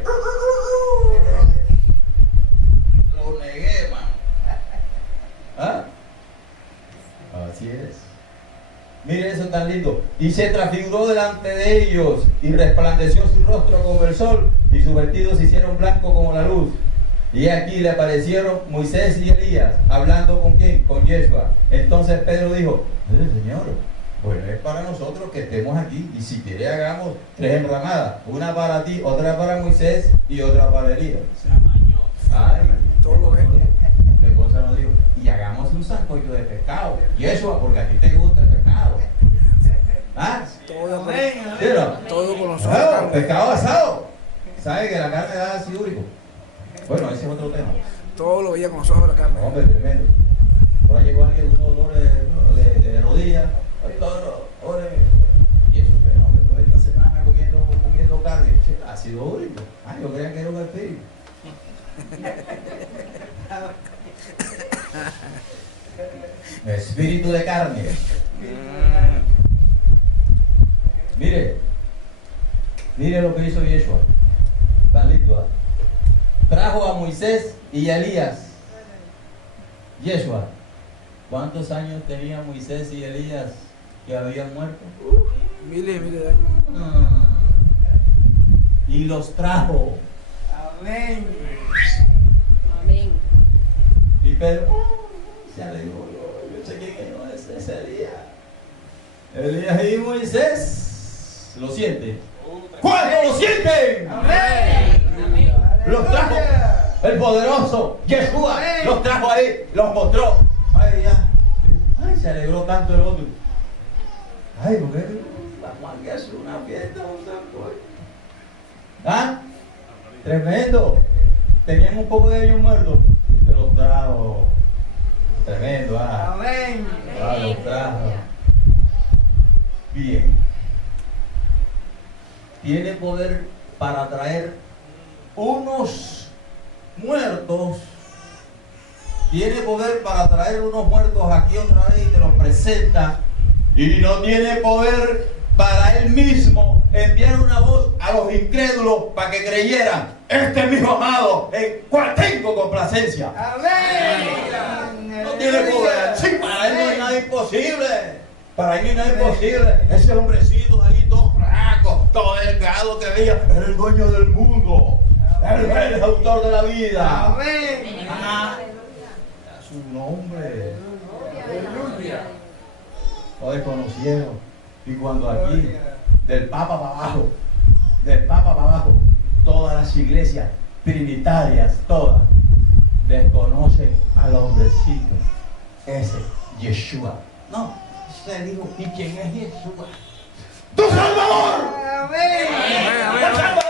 lo negué, man. ¿Ah? Así es. Mire eso tan lindo. Y se transfiguró delante de ellos, y resplandeció su rostro como el sol, y sus vestidos se hicieron blancos como la luz. Y aquí le aparecieron Moisés y Elías, hablando con quién, con Yeshua. Entonces Pedro dijo, Señor, bueno, es para nosotros que estemos aquí, y si quiere hagamos 3 enramadas, una para ti, otra para Moisés y otra para Elías. Se amañó. Ay, Todo lo ve. la esposa nos dijo, y hagamos un sancocho de pescado, Yeshua, porque a ti te gusta el pescado. ¿Ah? Todo, Amén. ¿Sí, no? todo con los Claro, ojos. pescado asado. ¿Sabe que la carne da ácido úrico? Bueno, ese es otro tema. Todo lo veía con los ojos de la carne. Hombre, tremendo. Por ahí llegó alguien con unos dolores de rodillas. Ay, doctor, ore. Y eso es espíritu de carne. Mire lo que hizo Yeshua. Tan lindo, ¿eh? Trajo a Moisés y a Elías. Yeshua, ¿cuántos años tenía Moisés y Elías que habían muerto? Miles y miles de años. Y los trajo. Amén. Amén. Y Pedro se alegró. Yo sé que no es ese Elías. Elías y Moisés lo sienten. ¿Cuánto lo sienten? Amén. Los trajo el poderoso Yeshua, los trajo ahí, los mostró. Ay, ya. Ay, se alegró tanto el otro. Ay, porque vamos a hacer una fiesta, un santo. ¿Ah? Tremendo. Tenían un poco de ellos muertos. Se los trajo. Tremendo, ah. Amén. Ah, los trajo. Bien. Tiene poder para traer unos muertos. Tiene poder para traer unos muertos aquí otra vez y te los presenta. Y no tiene poder para él mismo enviar una voz a los incrédulos para que creyeran: este es mi hijo amado, en cual tengo complacencia. Amén. No tiene poder. Sí, para él no hay nada imposible. Para él no hay nada imposible. Ese hombrecito ahí todo flaco, todo delgado que veía, era el dueño del mundo. Él es el autor de la vida. Amén. Ah, su nombre. Lo desconocieron. Y cuando aquí, del Papa para abajo, todas las iglesias trinitarias, todas, desconocen al hombrecito, ese Yeshua. No, se dijo, ¿y quién es Yeshua? ¡Tu Salvador! Amén. ¡El Salvador!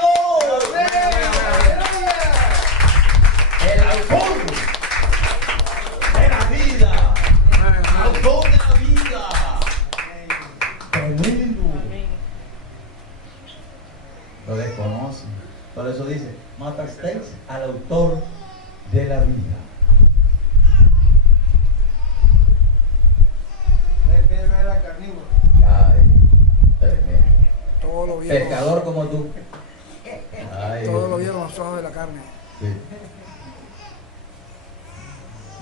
El autor de la vida. Autor de la vida. Tremendo. Lo desconocen. Por eso dice: matasteis al autor de la vida. Pedro era carnívoro. Ay, tremendo. Todos lo vieron. Pescador como tú. Ay, Todos lo vieron los ojos de la carne. sí.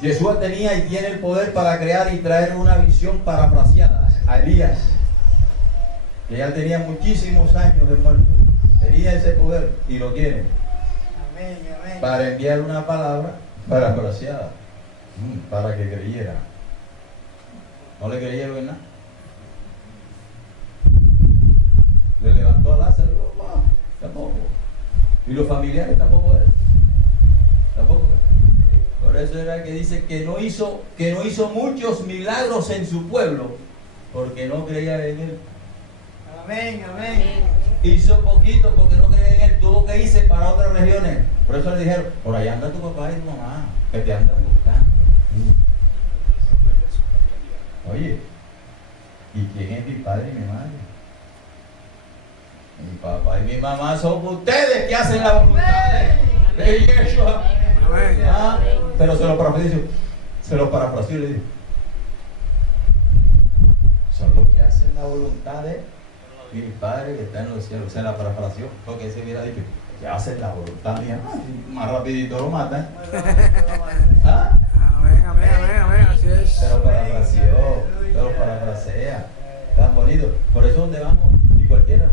Yeshua tenía y tiene el poder para crear y traer una visión parafraseada a Elías, que ya tenía muchísimos años de muerto. Tenía ese poder y lo tiene Amén. Amén. para enviar una palabra parafraseada para que creyera. ¿No le creyeron en nada? Le levantó a Lázaro, no, tampoco. Y los familiares tampoco eran. Tampoco eran. Por eso era que dice que no hizo muchos milagros en su pueblo, porque no creía en él. Amén. Amén. Hizo poquito porque no creía en él, tuvo que irse para otras regiones. Por eso le dijeron: por allá anda tu papá y tu mamá, que te andan buscando. Oye, ¿y quién es mi padre y mi madre? Mi papá y mi mamá son ustedes que hacen la voluntad de Yeshua. Amén. Ah, pero se lo parafraseó y le dijo: son los que hacen la voluntad de mi Padre que está en los cielos. Se la parafraseó, porque se hubiera dicho: que hacen la voluntad mía. Más rapidito lo matan. ¿Ah? Amén, amén, amén, amén. Así es. Se lo parafraseó, se lo parafrasea. Tan bonito. Por eso donde vamos, y cualquiera: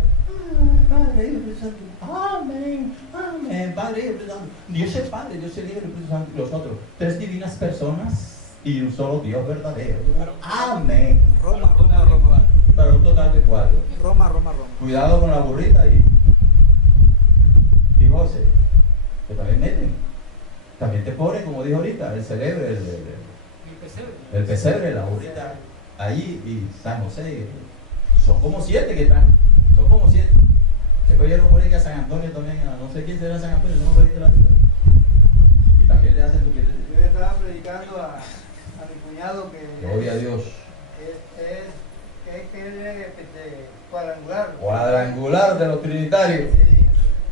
Padre, Hijo y Espíritu Santo. Amén, amén. Padre, Hijo y Espíritu Santo. Dios es Padre, Dios es Hijo y Espíritu Santo. Y los otros, tres divinas personas y un solo Dios verdadero. Amén. Roma, Roma, Roma. Para un total de 4. Roma, Roma, Roma. Cuidado con la burrita y José, que también meten. También te ponen, como dijo ahorita, el celebre, el pesebre, la burrita, ahí y San José. Son como 7 que están. Son como 7. Después oyeron por ahí que a San Antonio también, no sé quién será San Antonio, no me leíste la vida. Y también le hacen tu quiere. Yo estaba predicando a mi cuñado que Gloria a Dios. que él es cuadrangular. Cuadrangular de los trinitarios. Sí.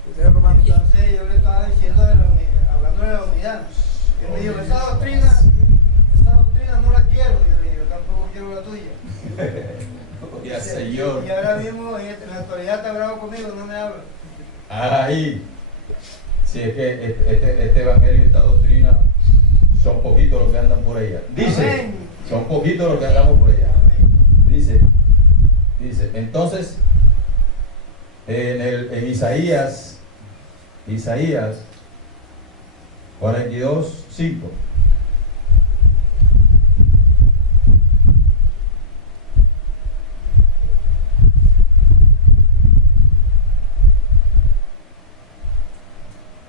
Usted es romano. Entonces yo le estaba diciendo, hablando de la unidad. Él me dijo: esa doctrina no la quiero. Y yo le dije: yo tampoco quiero la tuya. Ya, Señor. Y ahora mismo en la actualidad está bravo conmigo, no me habla. Ahí. Sí, es que este evangelio y esta doctrina son poquitos los que andan por ella. Dice, Amén. son poquitos los que andamos por ella. Amén. Dice, entonces, en Isaías 42:5.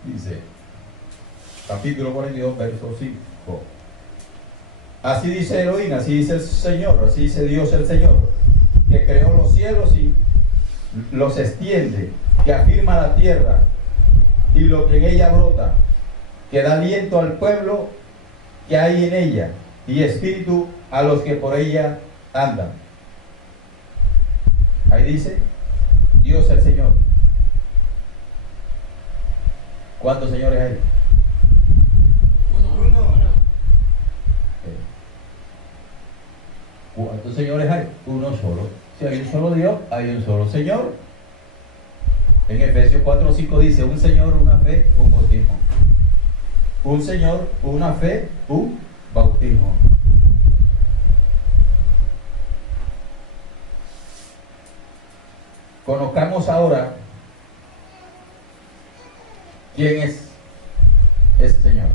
Dice, capítulo 42, verso 5. Así dice Elohim, así dice el Señor, así dice Dios el Señor, que creó los cielos y los extiende, que afirma la tierra y lo que en ella brota, que da aliento al pueblo que hay en ella y espíritu a los que por ella andan. Ahí dice Dios el Señor. ¿Cuántos señores hay? Uno. ¿Cuántos señores hay? Uno solo. Si hay un solo Dios, hay un solo Señor. En Efesios 4:5 dice, un Señor, una fe, un bautismo. Un Señor, una fe, un bautismo. Conozcamos ahora quién es ese Señor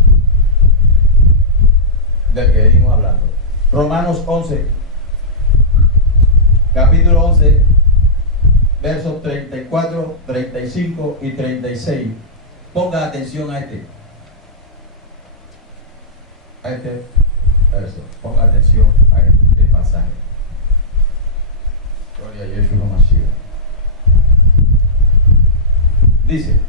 del que venimos hablando. Romanos 11, capítulo 11, versos 34, 35 y 36. Ponga atención a este verso. Ponga atención a este pasaje. Gloria a Yeshua Mashiach. Dice,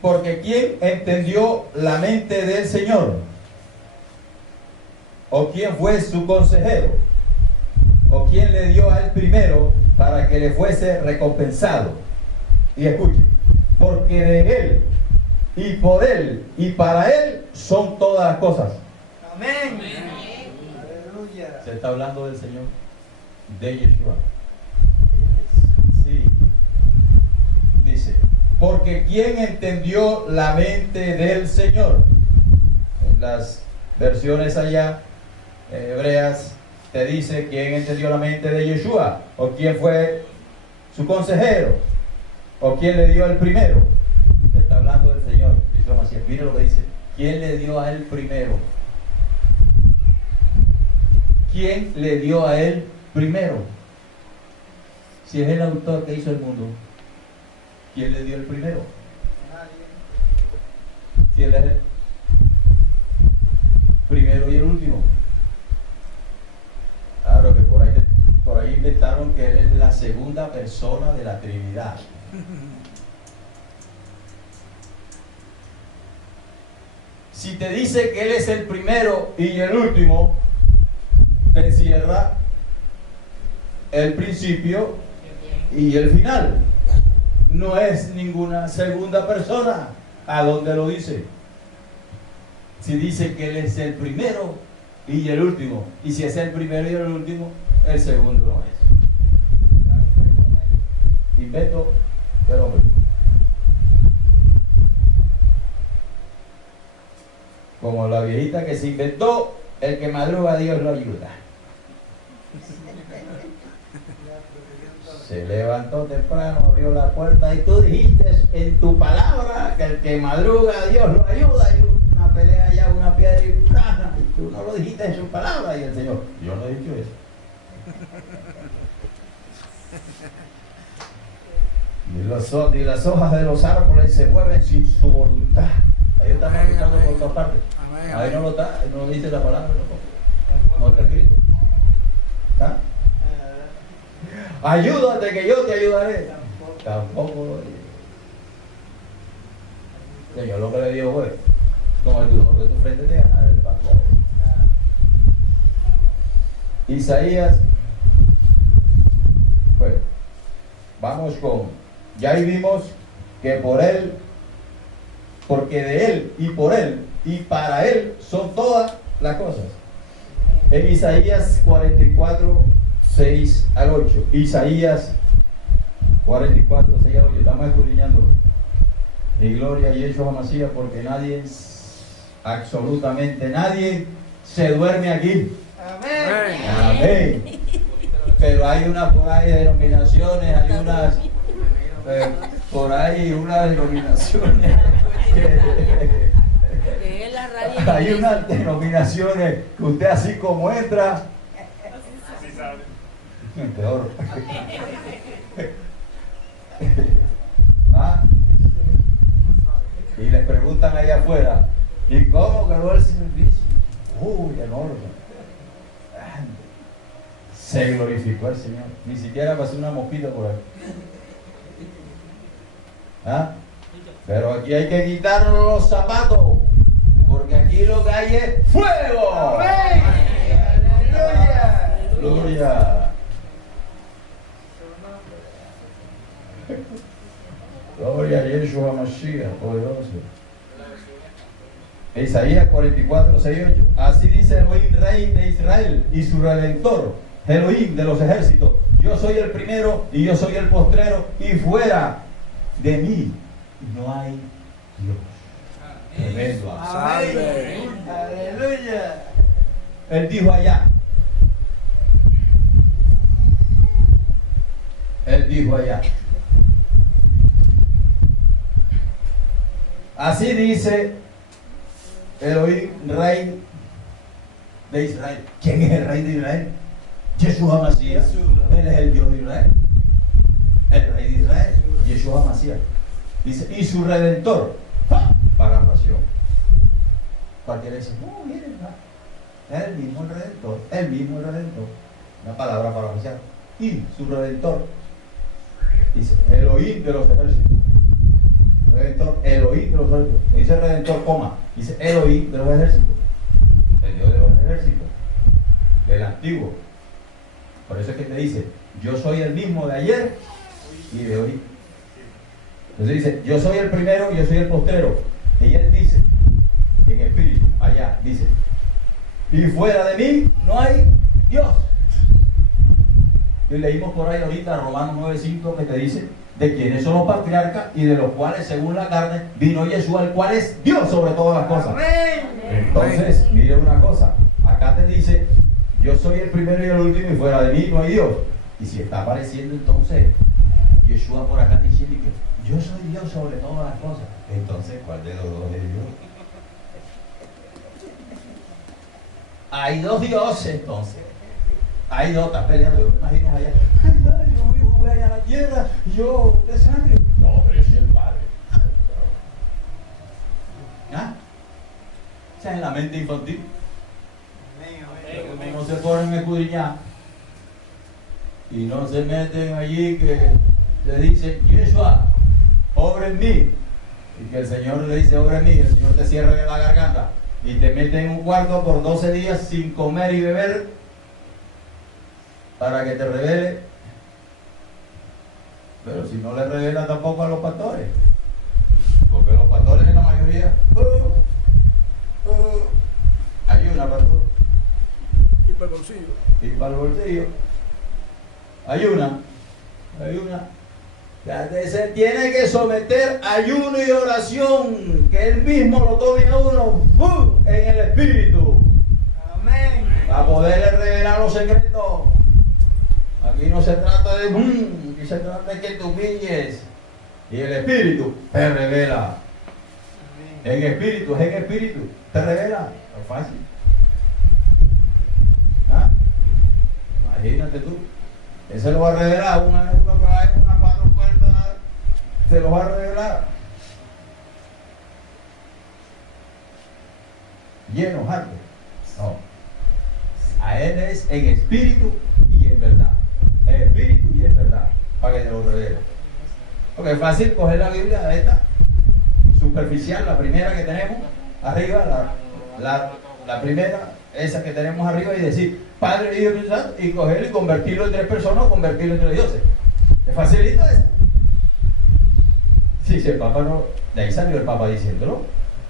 porque ¿quién entendió la mente del Señor? ¿O quién fue su consejero? ¿O quién le dio a él primero para que le fuese recompensado? Y escuche, porque de él y por él y para él son todas las cosas. Amén. Aleluya. Se está hablando del Señor, de Yeshua. Sí. Dice, porque ¿quién entendió la mente del Señor? En las versiones allá, hebreas, te dice quién entendió la mente de Yeshua, o quién fue su consejero, o quién le dio el primero. Se está hablando del Señor. Mire lo que dice, ¿quién le dio a él primero? ¿Quién le dio a él primero? Si es el autor que hizo el mundo, ¿quién le dio el primero? Nadie. Si él es el primero y el último. Claro que por ahí inventaron que él es la segunda persona de la Trinidad. Si te dice que él es el primero y el último, te encierra el principio y el final. No es ninguna segunda persona. ¿A dónde lo dice? Si dice que él es el primero y el último, y si es el primero y el último, el segundo no es. Invento del hombre. Como la viejita que se inventó, el que madruga Dios lo ayuda. Se levantó temprano, abrió la puerta y tú dijiste en tu palabra que el que madruga Dios lo ayuda. Y una pelea allá, una piedra y ¡plana! Tú no lo dijiste en su palabra. Y el Señor, yo no he dicho eso. Y las hojas de los árboles se mueven sin su voluntad. Ahí estamos escuchando por todas partes. Amén, Ahí no amén. lo está, no lo dice la palabra. No está escrito. ¿Ah? Ayúdate que yo te ayudaré. Tampoco lo dice. Señor, lo que le dio fue, con el sudor de tu frente te ganaré el pan. Isaías. Bueno, vamos con, ya ahí vimos que por él, porque de él y por él y para él son todas las cosas. En Isaías 44, 6 al 8. Isaías 44, 6 al 8. Estamos escudriñando. Y gloria a Yeshua Mashiach, porque nadie, absolutamente nadie, se duerme aquí. Amén. Amén. Pero hay unas por ahí denominaciones, hay unas por ahí unas denominaciones Es la radio. hay unas denominaciones que usted así como entra peor. ¿Ah? Y les preguntan allá afuera, ¿y cómo quedó el servicio? Uy, enorme. Se glorificó el Señor. Ni siquiera pasó una mosquita por ahí. ¿Ah? Pero aquí hay que quitarnos los zapatos, porque aquí lo que hay es fuego. Amén. Aleluya. Gloria. Gloria a Yeshua Mashiach, poderoso. Isaías 44, 6, 8. Así dice Elohim, Rey de Israel y su Redentor, Elohim de los ejércitos. Yo soy el primero y yo soy el postrero, y fuera de mí no hay Dios. Tremendo. Amén. Aleluya. Él dijo allá. Él dijo allá. Así dice Elohim, Rey de Israel. ¿Quién es el Rey de Israel? Yeshua Mashiach. Él es el Dios de Israel. El Rey de Israel. Yeshua Mashiach. Dice, y su Redentor. Parafraseó. Cualquiera dice, no, miren, es el mismo el Redentor. El mismo el Redentor. Una palabra parafraseada. Y su Redentor. Dice, Elohim de los ejércitos. Redentor, Elohim de los ejércitos. Dice Redentor, coma. Dice Elohim de los ejércitos. El Dios de los ejércitos. Del antiguo. Por eso es que te dice, yo soy el mismo de ayer y de hoy. Entonces dice, yo soy el primero y yo soy el postrero. Y él dice, en espíritu, allá, dice, y fuera de mí no hay Dios. Y leímos por ahí ahorita Romanos 9:5 que te dice de quiénes son los patriarcas y de los cuales según la carne vino Yeshua, el cual es Dios sobre todas las cosas. Amén. Entonces, mire una cosa, acá te dice, yo soy el primero y el último y fuera de mí no hay Dios. Y si está apareciendo entonces Yeshua por acá diciendo que yo soy Dios sobre todas las cosas, entonces ¿cuál de los dos es Dios? Hay dos dioses entonces. Hay dos, está peleando, yo me imagino allá. Ay, yo voy allá a la tierra, yo de sangre. No, pero es el Padre. ¿Ah? Esa es la mente infantil. Pero como no se ponen a escudriñar y no se meten allí que le dicen, Yeshua, obra en mí. Y que el Señor le dice, obra en mí, y el Señor te cierra la garganta y te mete en un cuarto por 12 días sin comer y beber para que te revele. Pero si no le revela tampoco a los pastores, porque los pastores en la mayoría ayuna, pastor, Y para el bolsillo. y para el bolsillo ayuna. Se tiene que someter a ayuno y oración, que él mismo lo tome a uno en el espíritu, Amén. para poderle revelar los secretos. Aquí no se trata de aquí se trata de que te humilles, y el espíritu te revela. En espíritu, te revela. Es fácil. ¿Ah? Imagínate tú. Ese lo va a revelar, uno que va en unas 4 puertas, se lo va a revelar. Lleno, harto. No. A él es en espíritu y en verdad. En espíritu y en verdad. Para que te lo revele. Porque es fácil coger la Biblia, esta superficial, la primera que tenemos arriba, la primera, esa que tenemos arriba, y decir Padre, Hijo y Espíritu Santo, y cogerlo y convertirlo en 3 personas o convertirlo en 3 dioses. ¿Es facilito eso? Sí, si el Papa no, de ahí salió el Papa diciéndolo,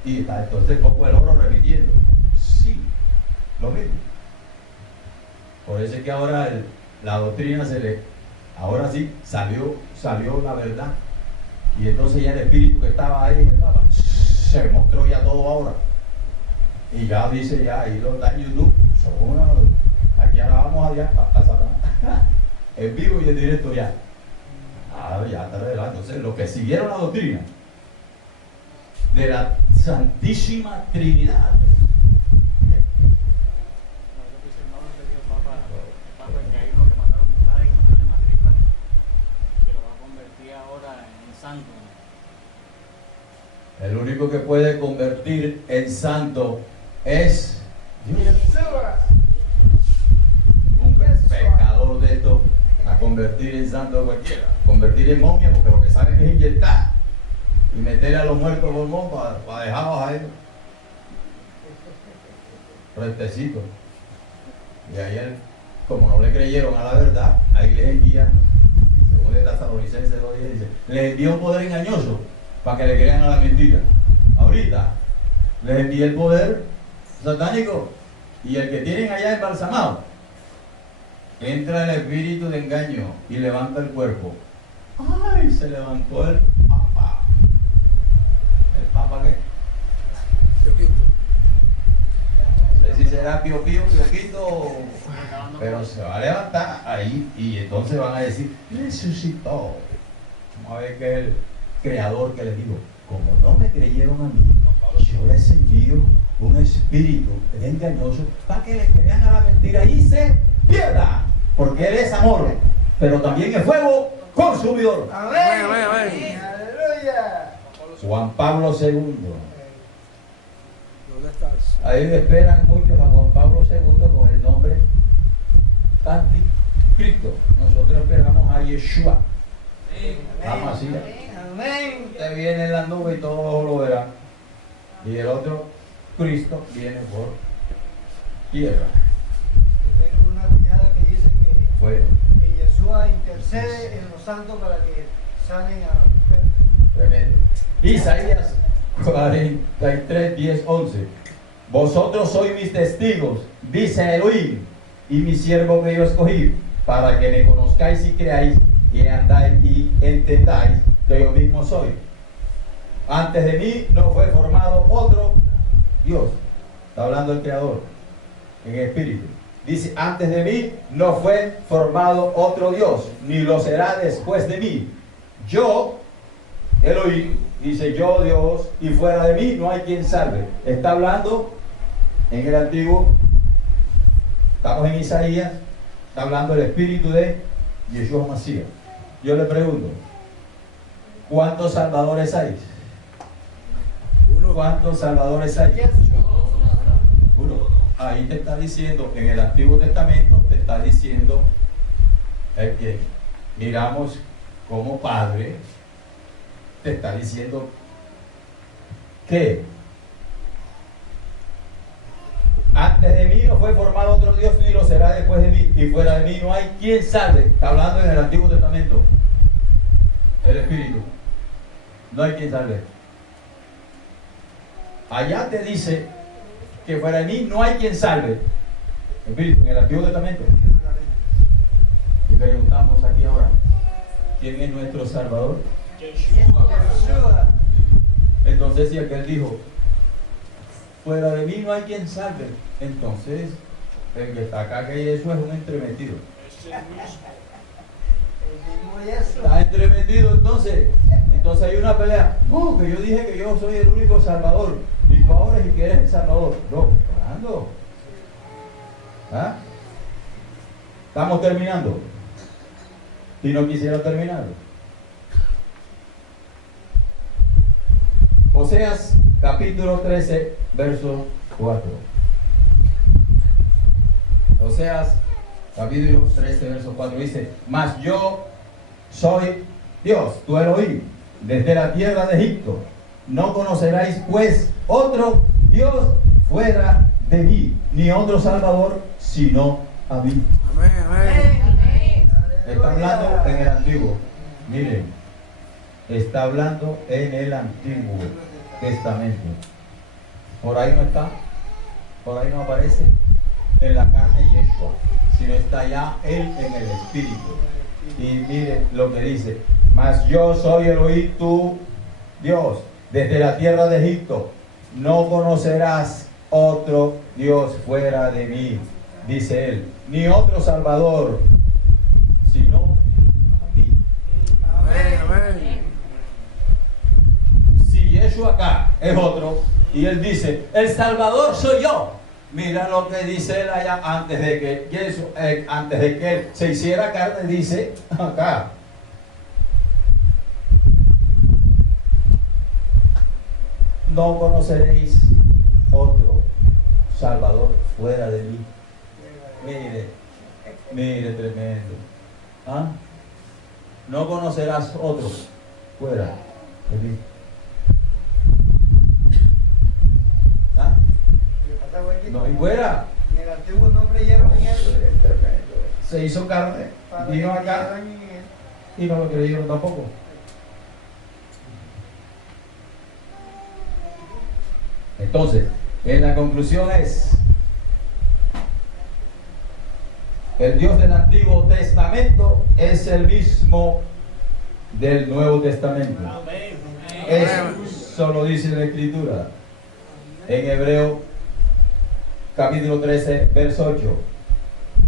y está entonces poco el oro repitiendo. Sí, lo mismo. Por eso es que ahora la doctrina ahora sí salió la verdad. Y entonces ya el espíritu que estaba ahí en el Papa se mostró ya todo ahora. Y ya dice, ya ahí lo está en YouTube. Aquí ahora vamos a Satanás. En vivo y en directo ya. Ya está revelado. Entonces, los que siguieron la doctrina de la Santísima Trinidad. El único que puede convertir en santo es Dios. Un pecador de esto a convertir en santo a cualquiera. Convertir en momia, porque lo que saben es inyectar y meterle a los muertos pulmón para dejarlos ahí restecitos. Y ayer, como no le creyeron a la verdad, ahí les envía, según el Tesalonicenses 2:10 dice, les envía un poder engañoso para que le crean a la mentira. Ahorita les envía el poder satánico, y el que tienen allá embalsamado, entra el espíritu de engaño y levanta el cuerpo. ¡Ay! Se levantó el Papa. ¿El Papa qué? Pío Quinto. No sé si será Pío Quinto, pero se va a levantar ahí y entonces van a decir, resucitó. Vamos a ver qué es el creador que les digo. Como no me creyeron a mí, yo les envío un espíritu engañoso para que le crean a la mentira y se pierda. Porque Él es amor, pero también es fuego consumidor. Amén. Amén, amén. Aleluya. Juan Pablo II. ¿Dónde estás? Ahí esperan muchos a Juan Pablo II con el nombre Anticristo. Nosotros esperamos a Yeshua. Vamos así. Amén. Usted viene en la nube y todos lo verán. Y el otro, Cristo, viene por tierra. Yo tengo una cuñada que dice Bueno, que Yeshua intercede en los santos para que sanen a los enfermos. tremendo. Isaías 43, 10, 11. Vosotros sois mis testigos, dice Elohim, y mi siervo que yo escogí, para que me conozcáis y creáis, y andáis y entendáis que yo mismo soy. Antes de mí no fue formado otro Dios. Está hablando el Creador en espíritu. Dice, antes de mí no fue formado otro Dios, ni lo será después de mí. Yo, Elohim, dice yo Dios, y fuera de mí no hay quien salve. Está hablando en el antiguo, estamos en Isaías, está hablando el espíritu de Yeshua Masías. Yo le pregunto, ¿cuántos salvadores hay? Uno. ¿Cuántos salvadores hay? Uno. Ahí te está diciendo, en el Antiguo Testamento te está diciendo que miramos como Padre, te está diciendo que antes de mí no fue formado otro Dios, ni lo será después de mí, y fuera de mí no hay quien salve. Está hablando en el Antiguo Testamento el Espíritu, no hay quien salve. Allá te dice que fuera de mí no hay quien salve, Espíritu, en el Antiguo Testamento. Y preguntamos aquí ahora, ¿quién es nuestro Salvador? Yeshua. Entonces, si aquel dijo, fuera de mí no hay quien salve, entonces el que está acá que eso es un entremetido. El mismo Yeshua. Está entremetido, entonces hay una pelea. No, que yo dije que yo soy el único Salvador y tú ahora si que eres el Salvador. No, ¿cuándo? ¿Ah? Estamos terminando. Si no quisiera terminar. Oseas capítulo 13, verso 4. Oseas capítulo 13, verso 4 dice, mas yo soy Dios, tu Elohim, desde la tierra de Egipto. No conoceráis pues otro Dios fuera de mí, ni otro Salvador sino a mí. Amén, amén. Está hablando en el Antiguo. Miren, está hablando en el Antiguo Testamento. Por ahí no está, por ahí no aparece en la carne Yeshua. sino está ya Él en el Espíritu. Y mire lo que dice: mas yo soy Elohim tu Dios, desde la tierra de Egipto. No conocerás otro Dios fuera de mí, dice Él, ni otro Salvador, sino a mí. Amén, amén. Si Yeshua acá es otro, y Él dice, el Salvador soy yo. Mira lo que dice Él allá antes de que Él se hiciera carne, dice acá. No conoceréis otro Salvador fuera de mí. Mire tremendo. ¿Ah? No conocerás otro fuera de mí. ¿Ah? No, y fuera. En el antiguo no creyeron en él. Tremendo. Se hizo carne, Para vino que acá creyeran en él. y no lo creyeron tampoco. Entonces, en la conclusión es: el Dios del Antiguo Testamento es el mismo del Nuevo Testamento. Eso lo dice la Escritura en Hebreo capítulo 13, verso 8.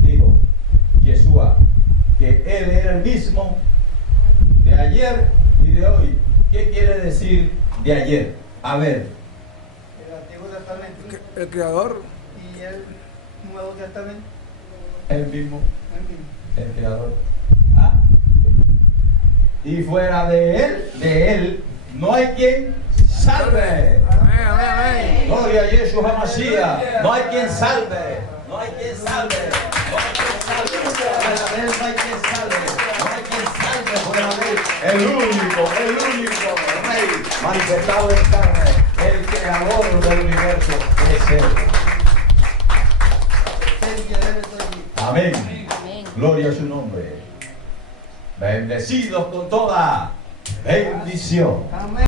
Dijo Yeshua que Él era el mismo de ayer y de hoy. ¿Qué quiere decir de ayer? A ver, El Antiguo Testamento El Creador. y el Nuevo Testamento. el mismo, el mismo. el Creador. ¿Ah? Y fuera de Él, no hay quien salve. Amén, amén, amén. Gloria a Yeshua HaMashiach. No hay quien salve. No hay quien salve. No hay quien salve. Fuera de Él no hay quien salve. No hay quien salve fuera de Él. El único Rey manifestado en carne, el Creador del universo, es Él. El que debe ser aquí. Amén. Amén. Gloria a su nombre. Bendecidos con toda bendición. Amén.